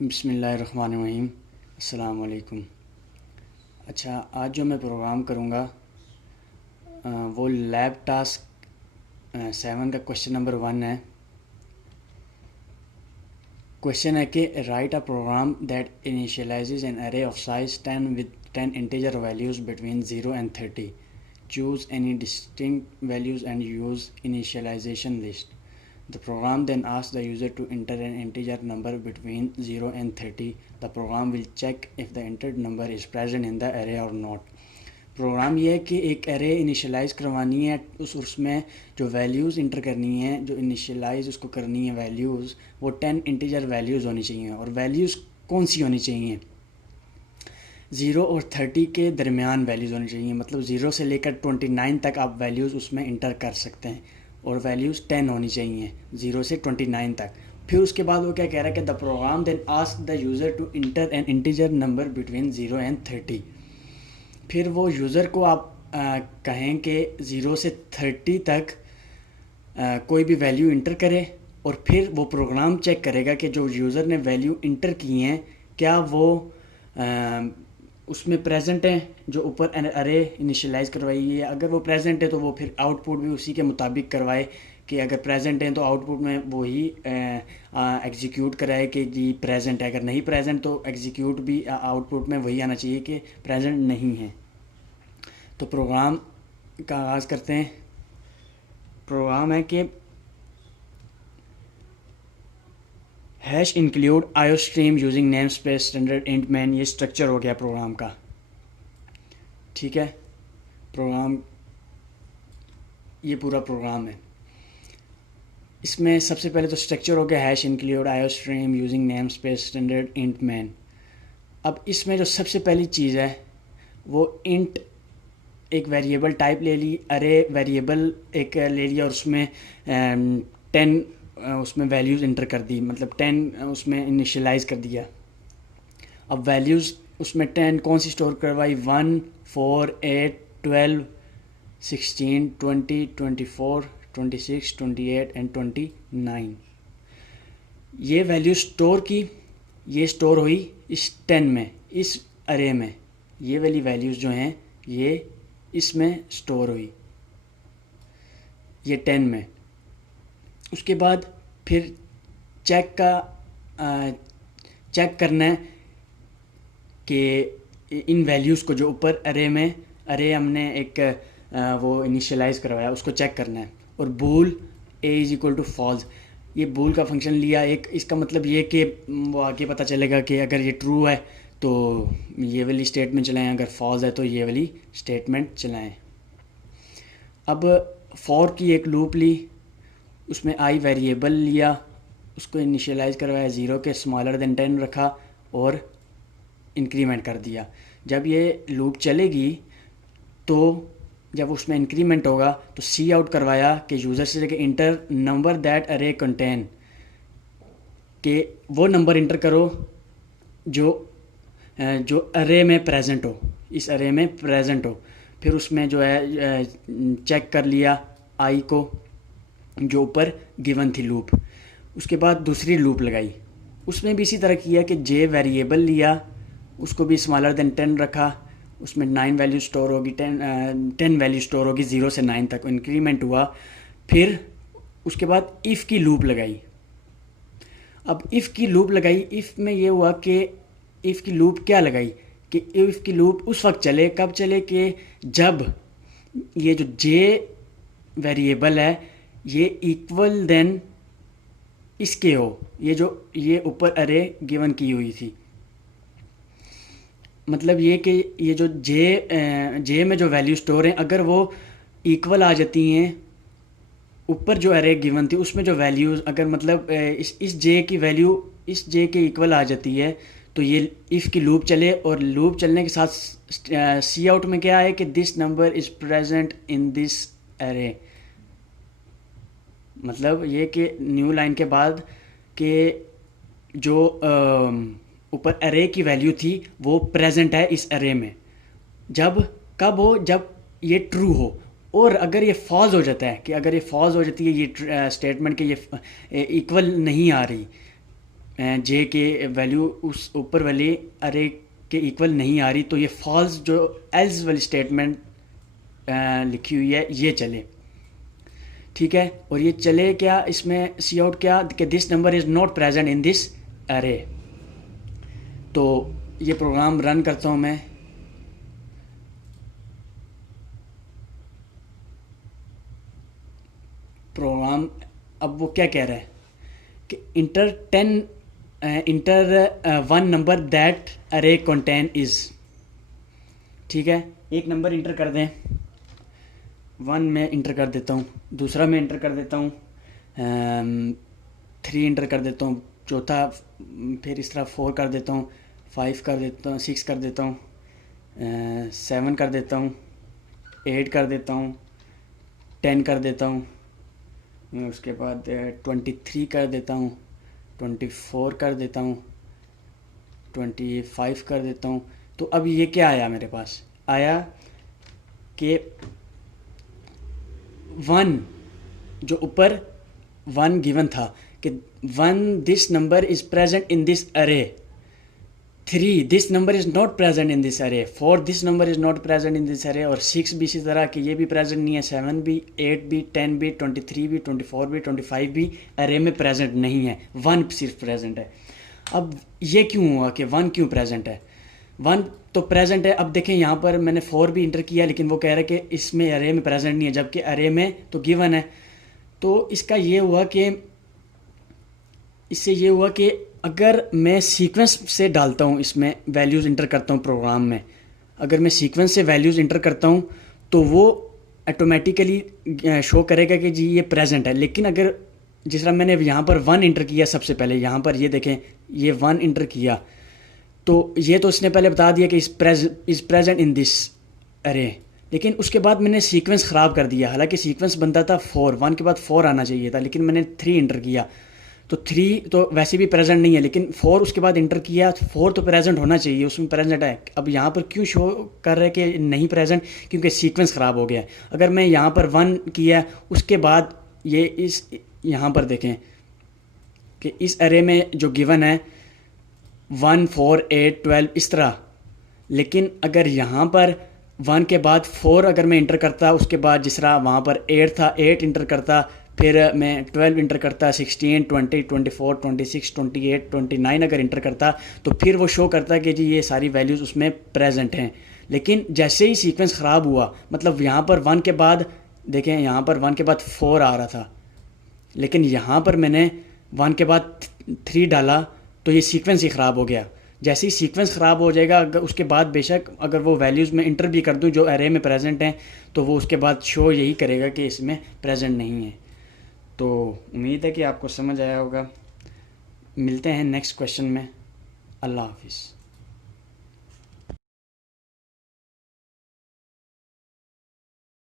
बिस्मिल्लाहिर्रहमानिर्रहीम। अस्सलाम वालेकुम। अच्छा, आज जो मैं प्रोग्राम करूँगा वो लैब टास्क 7 का क्वेश्चन नंबर 1 है। क्वेश्चन है कि write a program that initializes an array of size 10 with 10 integer values between 0 and 30। Choose any distinct values and use initialization list. The program then asks the user to enter an integer number between 0 and 30. The program will check if the entered number is present in the array or not. Program ये है कि एक array initialise करवानी है, उसमें जो values inter करनी है, जो इनिशियलाइज़ उसको करनी है वैल्यूज़, वो 10 इंटीजर वैल्यूज़ होनी चाहिए। और वैल्यूज़ कौन सी होनी चाहिए? 0 और 30 के दरमियान वैल्यूज़ होनी चाहिए। मतलब 0 से लेकर 29 तक आप वैल्यूज़ उसमें इंटर कर सकते हैं और वैल्यूज़ 10 होनी चाहिए 0 से 29 तक। फिर उसके बाद वो क्या कह रहा है कि the program then ask the user to enter an integer number between 0 and 30। फिर वो यूज़र को आप कहें कि 0 से 30 तक कोई भी वैल्यू इंटर करे और फिर वो प्रोग्राम चेक करेगा कि जो यूज़र ने वैल्यू इंटर की हैं क्या वो उसमें प्रेजेंट है, जो ऊपर अरे इनिशियलाइज करवाई है। अगर वो प्रेजेंट है तो वो फिर आउटपुट भी उसी के मुताबिक करवाए कि अगर प्रेजेंट है तो आउटपुट में वही एग्जीक्यूट कराए कि जी प्रेजेंट है। अगर नहीं प्रेजेंट तो एग्जीक्यूट भी आउटपुट में वही आना चाहिए कि प्रेजेंट नहीं है। तो प्रोग्राम का आगाज़ करते हैं। प्रोग्राम है कि हैश इंक्लूड आयो stream using name space standard int man. ये स्ट्रक्चर हो गया प्रोग्राम का, ठीक है। प्रोग्राम ये पूरा प्रोग्राम है। इसमें सबसे पहले तो स्ट्रक्चर हो गया हैश इंक्लूड आयो stream using name space standard int man. अब इसमें जो सबसे पहली चीज़ है वो इंट एक वेरिएबल टाइप ले ली, अरे वेरिएबल एक ले लिया और उसमें 10 उसमें वैल्यूज़ इंटर कर दी, मतलब 10 उसमें इनिशियलाइज़ कर दिया। अब वैल्यूज़ उसमें 10 कौन सी स्टोर करवाई? 1, 4, 8, 12, 16, 20, 24, 26, 28 एंड 29। ये वैल्यू स्टोर की, ये स्टोर हुई इस 10 में, इस अरे में। ये वाली वैल्यूज़ जो हैं ये इसमें स्टोर हुई, ये 10 में। उसके बाद फिर चेक करना है कि इन वैल्यूज़ को जो ऊपर अरे में, अरे हमने एक वो इनिशियलाइज़ करवाया उसको चेक करना है। और bool a is equal to false, ये बूल का फंक्शन लिया एक। इसका मतलब ये कि वो आगे पता चलेगा कि अगर ये ट्रू है तो ये वाली स्टेटमेंट चलाएं, अगर फॉल्स है तो ये वाली स्टेटमेंट चलाएं। अब फॉर की एक लूप ली, उसमें आई वेरिएबल लिया, उसको इनिशियलाइज़ करवाया 0 के स्मॉलर देन 10 रखा और इंक्रीमेंट कर दिया। जब ये लूप चलेगी तो जब उसमें इंक्रीमेंट होगा तो सी आउट करवाया कि यूज़र से कि इंटर नंबर दैट अरे कंटेन, कि वो नंबर इंटर करो जो अरे में प्रेजेंट हो, इस अरे में प्रेजेंट हो। फिर उसमें जो है चेक कर लिया आई को जो ऊपर गिवन थी लूप। उसके बाद दूसरी लूप लगाई, उसमें भी इसी तरह किया कि जे वेरिएबल लिया, उसको भी स्मॉलर देन 10 रखा, उसमें 9 वैल्यू स्टोर होगी, 10 वैल्यू स्टोर होगी 0 से 9 तक इंक्रीमेंट हुआ। फिर उसके बाद इफ़ की लूप लगाई। अब इफ़ की लूप लगाई, इफ़ में ये हुआ कि इफ़ की लूप क्या लगाई कि इफ़ की लूप उस वक्त चले, कब चले कि जब ये जो जे वेरिएबल है ये इक्वल देन इसके हो, ये जो ये ऊपर अरे गिवन की हुई थी। मतलब ये कि ये जो जे में जो वैल्यू स्टोर हैं अगर वो इक्वल आ जाती हैं ऊपर जो अरे गिवन थी उसमें जो वैल्यूज़, अगर मतलब इस जे की वैल्यू इस जे के इक्वल आ जाती है तो ये इफ़ की लूप चले। और लूप चलने के साथ सी आउट में क्या है कि this number is present in this अरे। मतलब ये कि न्यू लाइन के बाद कि जो ऊपर अरे की वैल्यू थी वो प्रेजेंट है इस अरे में। जब कब हो? जब ये ट्रू हो। और अगर ये फॉल्स हो जाता है कि अगर ये फॉल्स हो जाती है ये स्टेटमेंट कि ये इक्वल नहीं आ रही जे के वैल्यू उस ऊपर वाले अरे के इक्वल नहीं आ रही, तो ये फॉल्स जो एल्स वाली स्टेटमेंट लिखी हुई है ये चले, ठीक है। और ये चले क्या, इसमें सी आउट क्या कि this number is not present in this अरे। तो ये प्रोग्राम रन करता हूँ मैं। प्रोग्राम अब वो क्या कह रहा है कि इंटर वन नंबर दैट अरे कंटेन इज़, ठीक है। एक नंबर इंटर कर दें, 1 में इंटर कर देता हूँ, दूसरा में इंटर कर देता हूँ, 3 इंटर कर देता हूँ, चौथा फिर इस तरह 4 कर देता हूँ, 5 कर देता हूँ, 6 कर देता हूँ, 7 कर देता हूँ, 8 कर देता हूँ, 10 कर देता हूँ, उसके बाद 23 कर देता हूँ, 24 कर देता हूँ, 25 कर देता हूँ। तो अब ये क्या आया मेरे पास, आया कि 1 जो ऊपर 1 गिवन था कि 1 this number is present in this अरे, 3 this number is not present in this अरे, 4 this number is not present in this अरे, और 6 भी इसी तरह कि ये भी प्रेजेंट नहीं है, 7 भी, 8 भी, 10 भी, 23 भी, 24 भी, 25 भी अरे में प्रेजेंट नहीं है, 1 सिर्फ प्रेजेंट है। अब ये क्यों हुआ कि 1 क्यों प्रेजेंट है, 1 तो प्रेजेंट है। अब देखें यहाँ पर मैंने 4 भी इंटर किया लेकिन वो कह रहा है कि इसमें अरे में प्रेजेंट नहीं है, जबकि अरे में तो गिवन है। तो इसका ये हुआ कि इससे ये हुआ कि अगर मैं सीक्वेंस से डालता हूँ, इसमें वैल्यूज़ इंटर करता हूँ प्रोग्राम में, अगर मैं सीक्वेंस से वैल्यूज़ इंटर करता हूँ तो वो ऑटोमेटिकली शो करेगा कि जी ये प्रेजेंट है। लेकिन अगर जिस तरह मैंने यहाँ पर 1 इंटर किया, सबसे पहले यहाँ पर ये देखें, ये 1 इंटर किया तो ये तो इसने पहले बता दिया कि इज़ प्रेजेंट इन दिस अरे, लेकिन उसके बाद मैंने सीक्वेंस ख़राब कर दिया। हालांकि सीक्वेंस बनता था 4, 1 के बाद 4 आना चाहिए था, लेकिन मैंने 3 इंटर किया तो 3 तो वैसे भी प्रेजेंट नहीं है, लेकिन 4 उसके बाद इंटर किया, 4 तो प्रेजेंट होना चाहिए, उसमें प्रेजेंट है। अब यहाँ पर क्यों शो कर रहा है कि नहीं प्रेजेंट, क्योंकि सीक्वेंस ख़राब हो गया है। अगर मैं यहाँ पर 1 किया उसके बाद ये इस यहाँ पर देखें कि इस अरे में जो गिवन है 1, 4, 8, 12 इस तरह, लेकिन अगर यहाँ पर 1 के बाद 4 अगर मैं इंटर करता, उसके बाद जिस तरह वहाँ पर 8 था 8 इंटर करता, फिर मैं 12 इंटर करता, 16, 20, 24, 26, 28, 29 अगर इंटर करता तो फिर वो शो करता कि जी ये सारी वैल्यूज़ उसमें प्रेजेंट हैं। लेकिन जैसे ही सीक्वेंस ख़राब हुआ, मतलब यहाँ पर 1 के बाद देखें, यहाँ पर 1 के बाद 4 आ रहा था, लेकिन यहाँ पर मैंने 1 के बाद 3 डाला तो ये सीक्वेंस ही ख़राब हो गया। जैसे ही सीक्वेंस ख़राब हो जाएगा, अगर उसके बाद बेशक अगर वो वैल्यूज़ में इंटर भी कर दूं जो अरे में प्रेजेंट हैं, तो वो उसके बाद शो यही करेगा कि इसमें प्रेजेंट नहीं है। तो उम्मीद है कि आपको समझ आया होगा। मिलते हैं नेक्स्ट क्वेश्चन में। अल्लाह हाफिज़।